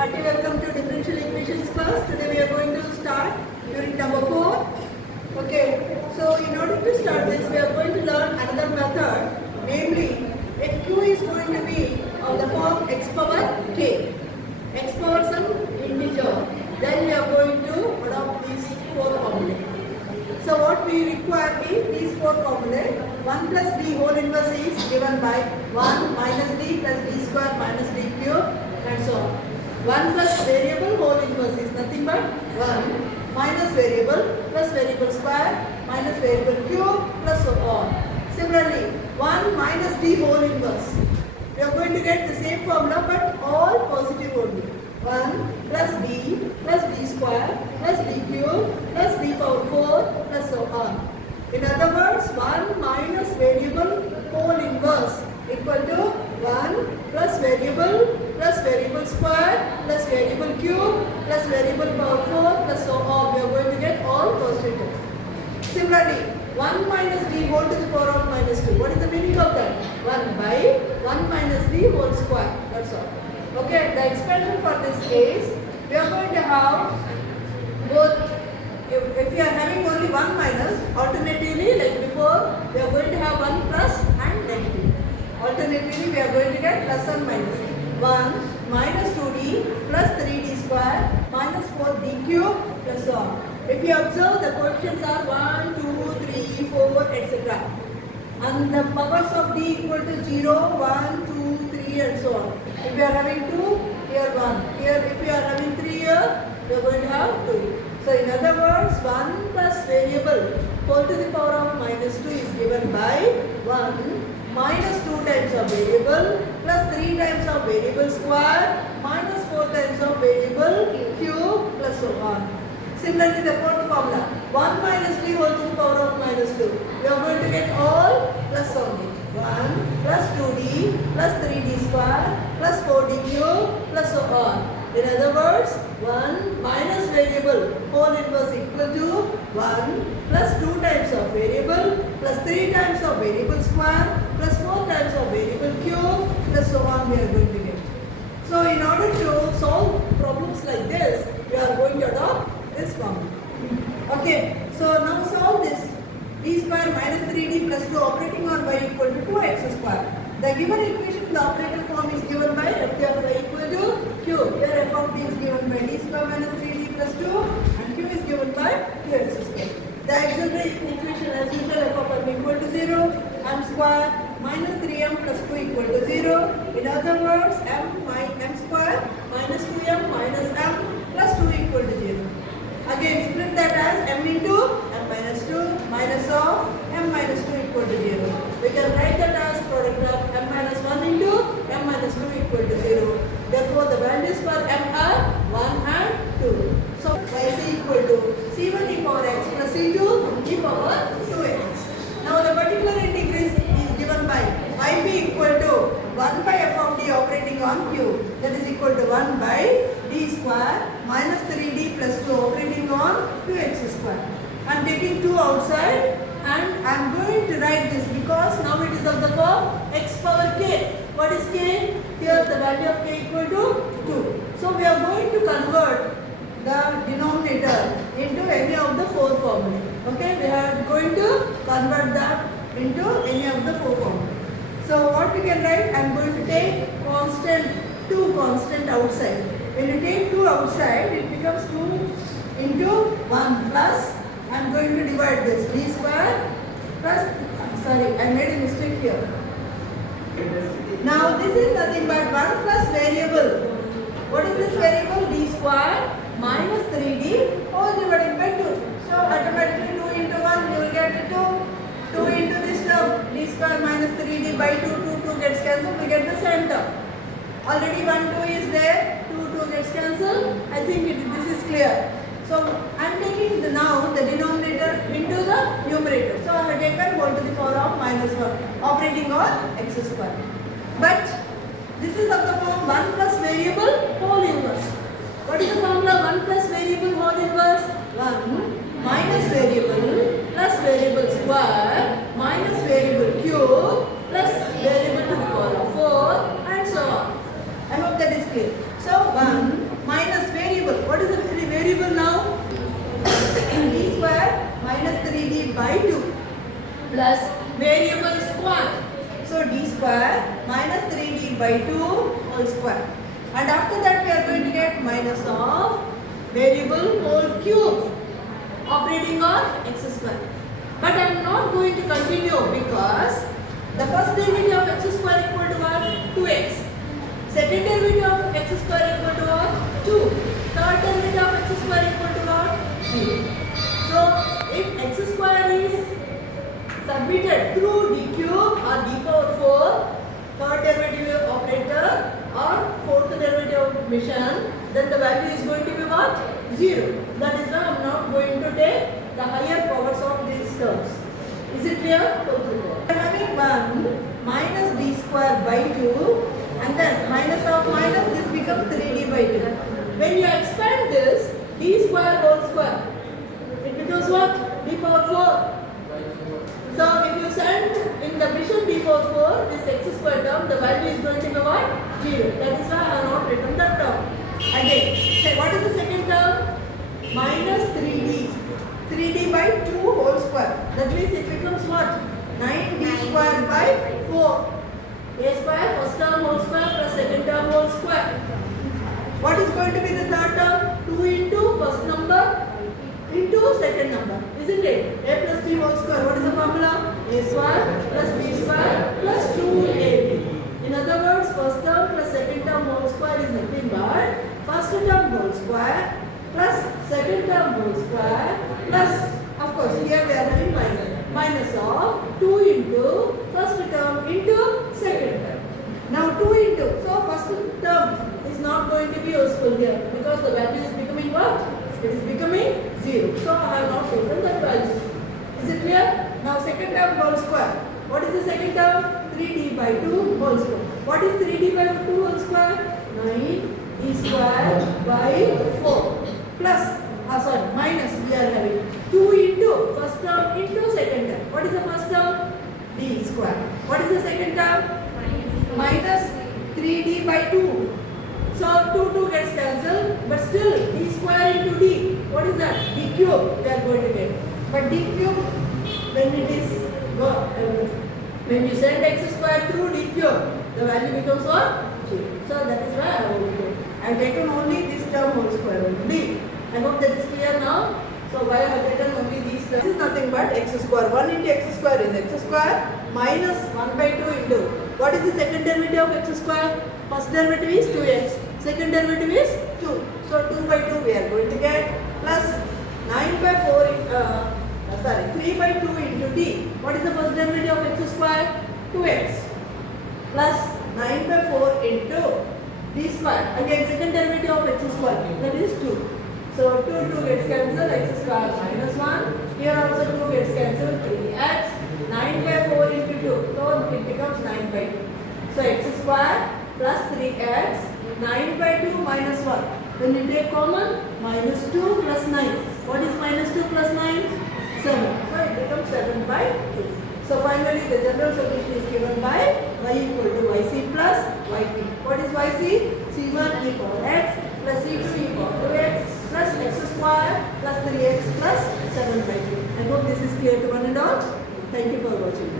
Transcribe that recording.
Hearty welcome to differential equations class. Today we are going to start unit number 4. Okay, so in order to start this, we are going to learn another method, namely, if q is going to be of the form x power k, x power some integer, then we are going to adopt these 4 formulae. So what we require is these 4 formulae. 1 plus d whole inverse is given by 1 minus d plus d square minus d cube and so on. 1 plus variable whole inverse is nothing but 1 minus variable plus variable square minus variable cube plus so on. Similarly, 1 minus d whole inverse. We are going to get the same formula but all positive only. 1 plus d square plus d cube plus d power 4 plus so on. In other words, 1 minus variable whole inverse equal to 1 plus variable square plus variable cube plus variable power 4 plus so on. We are going to get all positive. Similarly, 1 minus d whole to the power of minus 2. What is the meaning of that? 1 by 1 minus d whole square. That's all. Okay, the expression for this case, we are going to have both. If we are having only 1 minus, alternatively like before, we are going to have 1 plus and negative. Alternatively, we are going to get plus and minus. 1 minus 2d plus 3d square minus 4d cube plus so on. If you observe, the coefficients are 1, 2, 3, 4, etc. And the powers of d equal to 0, 1, 2, 3 and so on. If we are having 2, here 1. Here if we are having 3 here, we are going to have 2. So in other words, 1 plus variable whole to the power of minus 2 is given by 1 minus 2 times of variable plus 3 times of variable square minus 4 times of variable cube plus so on. Similarly, the fourth formula, 1 minus d whole to the power of minus 2. We are going to get all plus only. 1 plus 2d plus 3d square plus 4d cube plus so on. In other words, 1 minus variable whole inverse equal to 1 plus 2 times of variable plus 3 times of variable square plus 4 times of variable cube plus so on we are going to get. So in order to solve problems like this, we are going to adopt this formula. Okay, so now solve this. D square minus 3d plus 2 operating on y equal to 2x square. The given equation, the operator form is given by f of y equal to q. Here f of d is given by d square minus 3d plus 2 and q is given by 2x square. The auxiliary equation as usual, f of m equal to 0, m square minus 3m plus 2 equal to 0. In other words, m square minus 2m minus m plus 2 equal to 0. Again, split that as m into m minus 2 minus of m minus 2 equal to 0. We can write that as product of m minus 1 into m minus 2 equal to 0. Therefore, the values for m are 1 and 2. So, y is equal to c1 e power x plus c2 e power 2x. Now, the particular integral is given by ib equal to 1 by f of d operating on q. That is equal to 1 by d square minus 3d plus 2 operating on 2x square. I am taking 2 outside and I am going to write this because now it is of the form x power k. What is k? Here the value of k equal to 2. So we are going to convert the denominator into any of the 4 formulae. Okay, we are going to convert that into any of the 4 formulae. So what we can write? I am going to take two constant outside. When you take 2 outside, it becomes 2 into 1 plus, I am going to divide this d square plus, sorry, I made a mistake here. Now this is nothing but 1 plus variable. What is this variable? D square minus 3d whole divided by 2. So automatically 2 into 1 you will get 2. 2 into this term, d square minus 3d by 2, 2 gets cancelled, we get the same term. Already 1, 2 is there, 2 gets cancelled. I think this is clear. So I am taking now the denominator into the numerator. So I have taken whole to the power of minus 1 operating on x square. But this is of the form 1 plus variable whole inverse. What is the formula 1 plus variable whole inverse? 1 minus variable plus variable square minus variable cube plus variable to the power of 4 and so on. I hope that is clear. So 1 square minus 3d by 2 whole square. And after that we are going to get minus of variable whole cube operating on x square. But I am not going to continue because the first derivative of x square equal to what? 2x. Second derivative of x square equal to what? 2. Third derivative of x square equal to what? 0. So if x square is submitted through d cube or d power 4, third derivative operator or fourth derivative mission, then the value is going to be what? 0. That is why I am not going to take the higher powers of these terms. Is it clear? We are having 1 minus d square by 2 and then minus of minus, this becomes 3d by 2. When you expand this, d square whole square, it becomes what? D power 4. So if you send in the mission d power 4, this x square term, the value is going to be what? 0. That is why I have not written that term. Again, say what is the second term? Minus 3d. 3d by 2 whole square. That means it becomes what? 9d square by 4. A square, first term whole square plus second term whole square. What is going to be the third term? 2 into first number into second number. Isn't it? A plus b whole square. What is the formula? A square plus b square plus 2ab. In other words, first term plus second term whole square is nothing but first term whole square plus second term whole square plus, of course, here we are having minus of 2 into first term into second term. Now 2 into, so first term is not going to be useful here because the value is becoming what? It is becoming 0. So I have not taken that value. Is it clear? Now second term whole square. What is the second term? 3d by 2 whole square. What is 3d by 2 whole square? 9d square by 4 plus, minus we are having 2 into first term into second term. What is the first term? D square. What is the second term? Minus 3d by 2. So 2 gets cancelled, but still d square into d. What is that? D cube we are going to get. But d cube, when it is when you send x square through d cube, the value becomes what? 2. So that is why I have taken. I have taken only this term whole square only. I hope that is clear now. So why I have taken only these terms? This is nothing but x square. 1 into x square is x square minus 1 by 2 into. What is the second derivative of x square? First derivative is 2x. Second derivative is 2. So 2 by 2 we are going to get plus 9 by 4, 3 by 2 into d. What is the first derivative of x square? 2x. Plus 9 by 4 into d square. Again second derivative of x square. That is 2. So 2 gets cancelled, x square minus 1. Here also 2 gets cancelled, 3x. 9 by 4 into 2. So it becomes 9 by 2. So x square plus 3x. 9 by 2 minus 1. When you take common, minus 2 plus 9. What is minus 2 plus 9? 7. So it becomes 7 by 2. So finally the general solution is given by y equal to yc plus yp. What is yc? c1 e power x plus c2 e power 2x plus x square plus 3x plus 7 by 2. I hope this is clear to one and all. Thank you for watching.